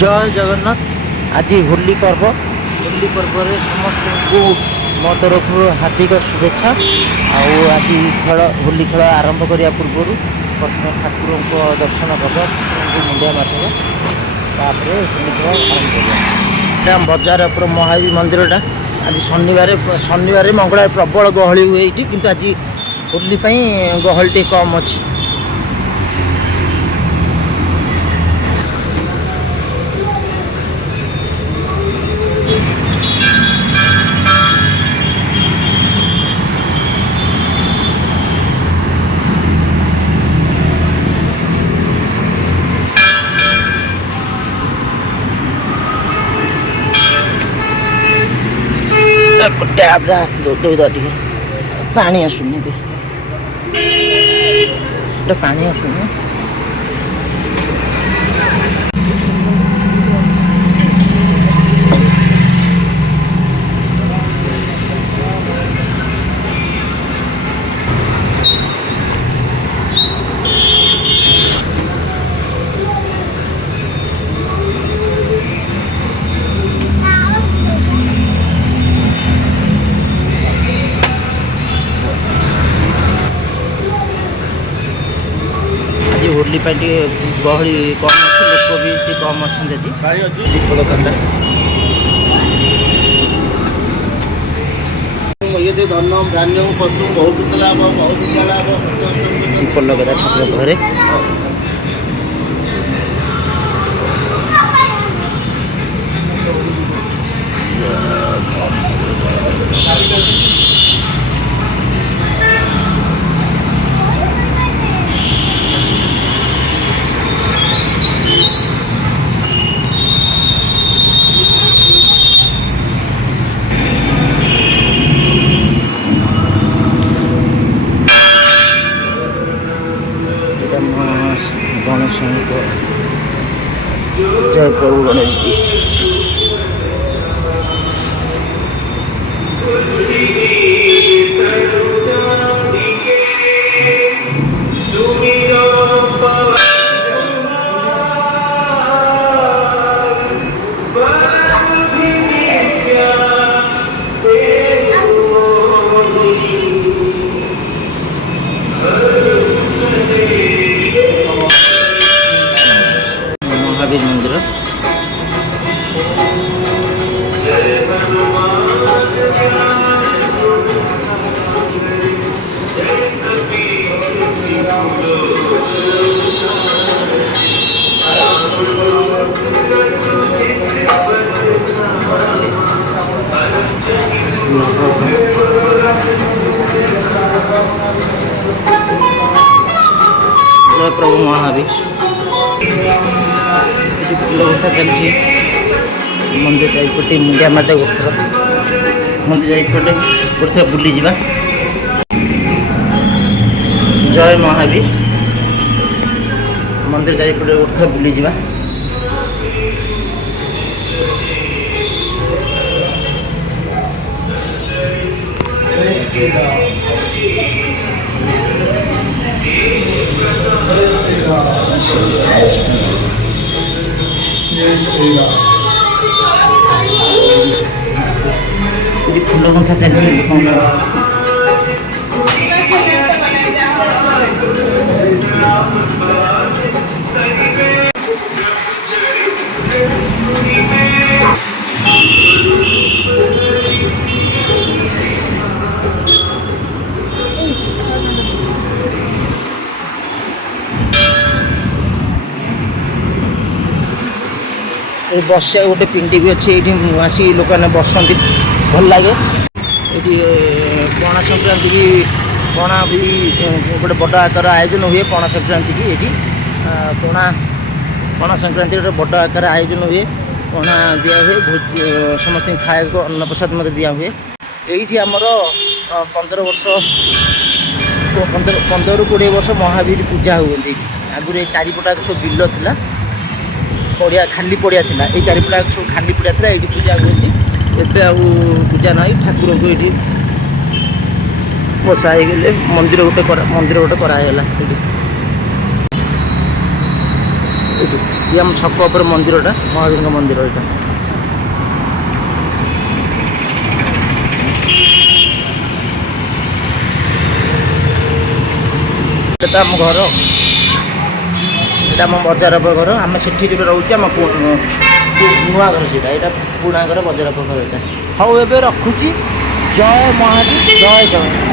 जय जगन्नाथ। आज होली पर्व समस्त को मो तरफ हार्दिक शुभेच्छा। आज खेल होली खेल आरंभ करने पूर्व प्रथम ठाकुर को दर्शन कर मुंडिया मारदेव होली खेल आरंभ कर बजार पुरा महावीर मंदिर आज शनिवार मंगलवार प्रबल गहली हुए ये कि आज होली गहली टे कम अच्छी। टैब पानी आसुनी पानी आसुनी होली गहली कम अच्छे लोक भी कम अच्छा विफल कंडा ये धन धान्य पशु बहुत लाभ विफल कथा ठाकुर घरे गणेश जय प्रभु गणेश जी। महावीर मंदिर जय प्रभु महावीर चलती मंदिर जापटे मुंडिया माता गोथर मंदिर जापटे गोटे बुली जा जय महावीर मंदिर जापटे गोटे बुली जा फूल कंसा बसा गोटे पिंडी भी अच्छे ये आसी लोक बसती भल लगे ये पणा संक्रांति की पणा भी गोटे बड़ आकार आयोजन हुए पणा संक्रांति की ये पणा संक्रांति गोटे बड़ आकार आयोजन हुए पणा दिया हुए समस्त खाए अन्न प्रसाद मत दिया हुए ये आमर 15 वर्ष 15-20 वर्ष महावीर पूजा हुए आगुरी चारिपटा सब बिल था पड़िया खाली पड़िया था ये चारिपटा सब खाली पड़िया था ये पूजा हुए एबे पूजा ना ठाकुर को ये बसा गले मंदिर गोटे कराला ଏଇଠି ଇଏ ଆମ ଛକ ଉପରେ ମନ୍ଦିରଟା, ମହାବୀରଙ୍କ ମନ୍ଦିର ଏଇଟା। ଏଇଟା ଆମ ଘର, ଏଇଟା ଆମ ବଜାରପ ଘର। ଆମେ ସେଠି ଯୋଉଟା ରହୁଛୁ ଆମ ନୂଆ ଘର ସେଇଟା, ଏଇଟା ପୁରୁଣା ଘର ବଜାରପ ଘର ଏଇଟା। ହଉ ଏବେ ରଖୁଛି। ଜୟ ମହାବୀର, ଜୟ ଜଗନ୍ନାଥ।